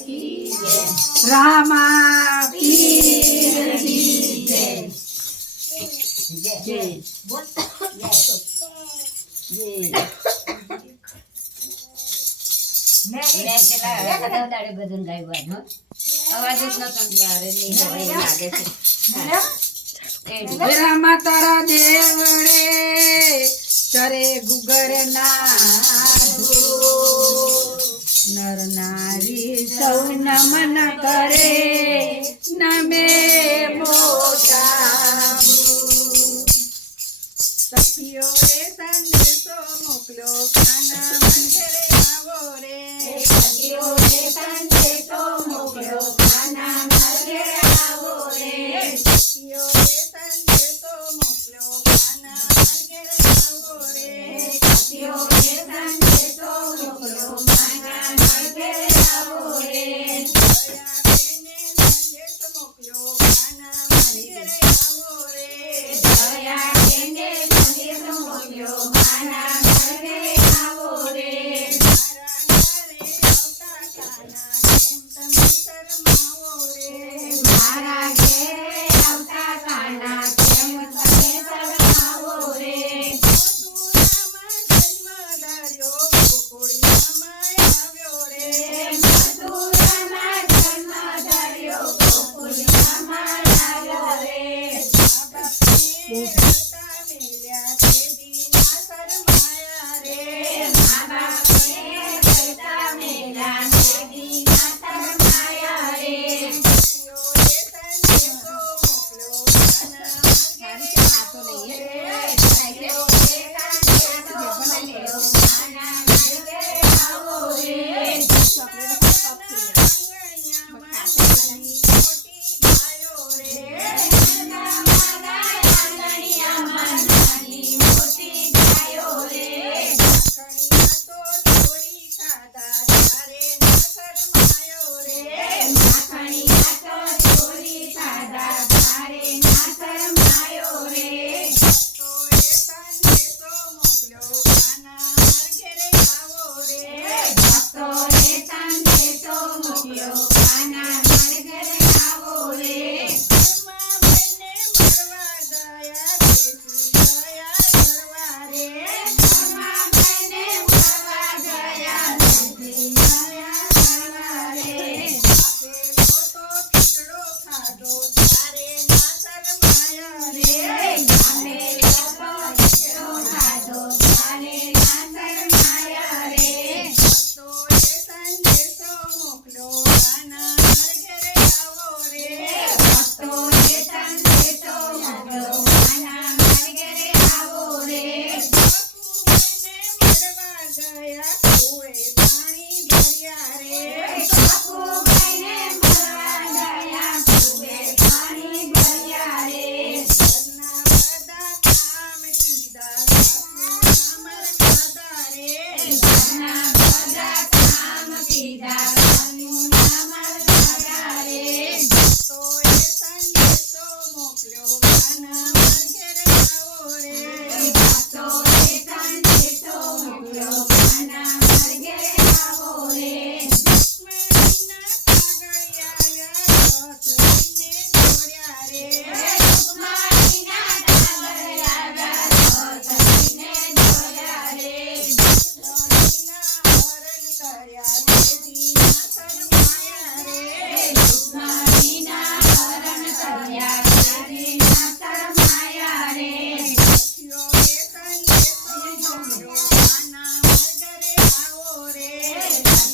કી જય રામા પીર કી જય જય બધું ગાયવાનું અવાજ જ નતો મારે લાગે છે રામા તારા દેવડે ચરે ગુગર ના નર નારી સૌ નમન કરે નમે મોટા સખીઓ રે સંદેશો મોકલ્યો કાના મંદિરે આવો રે સખીઓ રે સંદેશો મોકલ્યો કાના મંદિરે આવો રે સખીઓ રે સંદેશો મોકલ્યો કાના મંદિરે આવો રે સખીઓ રે સંદેશો મોકલ્યો કાના મંદિરે આવો રે દયા બેને સંદેશ મોકલ્યો કાના મંદિરે આવો રે દયા બેને સંદેશ મોકલ્યો કાના મંદિરે આવો રે મારા ઘરે આવતા કાના કેમ તમે શરમાવો રે મથુરામાં જન્મ ધર્યો ગોકુળમાં આવ્યો રે મા બાપને કરતા મેલા દેવી ના શરમાયા રે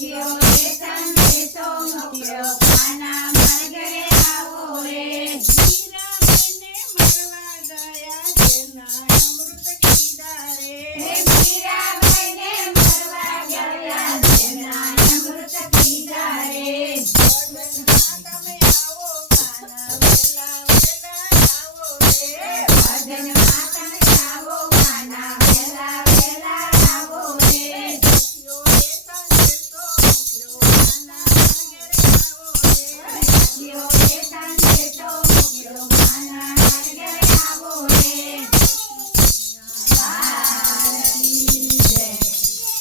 Yo